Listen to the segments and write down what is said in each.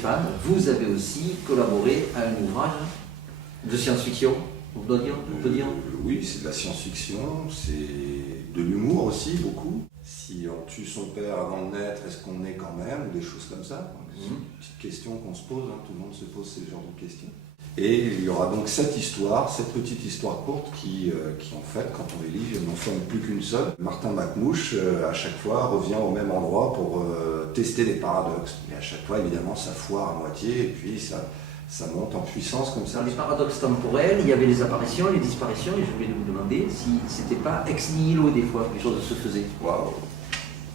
Stéphane, vous avez aussi collaboré à un ouvrage de science-fiction, on peut dire. Oui, c'est de la science-fiction, c'est de l'humour aussi, beaucoup. Si on tue son père avant de naître, est-ce qu'on est quand même, ou des choses comme ça. C'est une petite question qu'on se pose, tout le monde se pose ce genre de questions. Et il y aura donc cette petite histoire courte qui en fait, quand on les lit, n'en forme plus qu'une seule. Martin McMouche, à chaque fois, revient au même endroit pour tester des paradoxes. Mais à chaque fois, évidemment, ça foire à moitié, et puis ça monte en puissance comme ça. Dans les paradoxes temporels, il y avait les apparitions, les disparitions, et je voulais vous demander si c'était pas ex nihilo des fois, que les choses se faisaient. Waouh!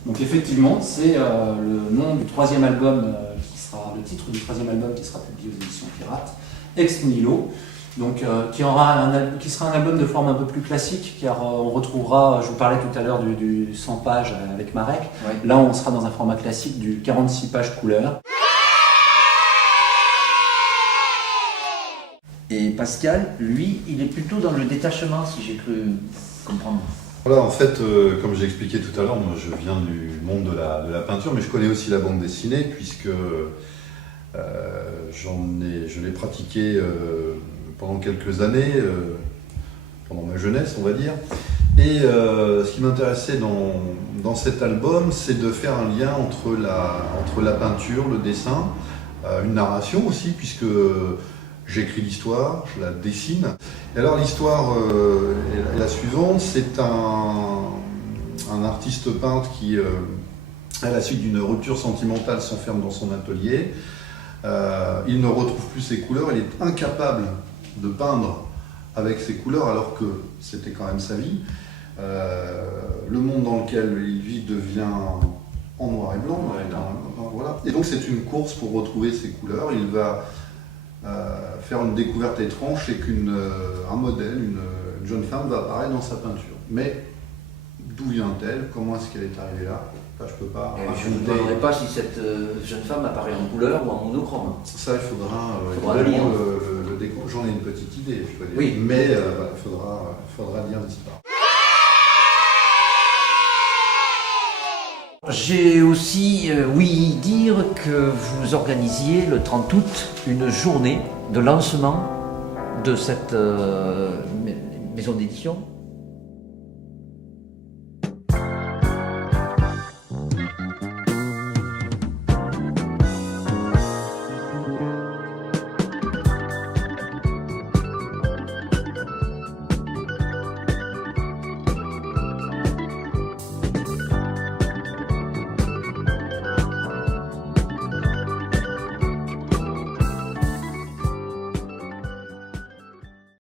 Donc effectivement, c'est le nom du troisième album, qui sera le titre du troisième album qui sera publié aux éditions Pirates, Ex Nihilo, donc qui sera un album de forme un peu plus classique, car on retrouvera, je vous parlais tout à l'heure du 100 pages avec Marek, Ouais. là on sera dans un format classique du 46 pages couleur. Et Pascal, lui, il est plutôt dans le détachement, si j'ai cru comprendre. Voilà, en fait, comme j'ai expliqué tout à l'heure, moi je viens du monde de la peinture, mais je connais aussi la bande dessinée, puisque je l'ai pratiqué pendant quelques années, pendant ma jeunesse, on va dire. Et ce qui m'intéressait dans cet album, c'est de faire un lien entre la peinture, le dessin, une narration aussi, puisque j'écris l'histoire, je la dessine. Et alors l'histoire est la suivante, c'est un artiste peintre qui, à la suite d'une rupture sentimentale, s'enferme dans son atelier. Il ne retrouve plus ses couleurs, il est incapable de peindre avec ses couleurs alors que c'était quand même sa vie. Le monde dans lequel il vit devient en noir et blanc. Voilà. Et donc c'est une course pour retrouver ses couleurs. Il va faire une découverte étrange, c'est qu'un modèle, une jeune femme va apparaître dans sa peinture. Mais d'où vient-elle? Comment est-ce qu'elle est arrivée là? Je peux pas. Je ne me demanderai pas si cette jeune femme apparaît en couleur ou en monochrome. Ça, il faudra le lire. le découvrir. J'en ai une petite idée, je peux dire. Oui. Mais il faudra lire l'histoire. J'ai aussi ouï dire que vous organisiez le 30 août une journée de lancement de cette maison d'édition.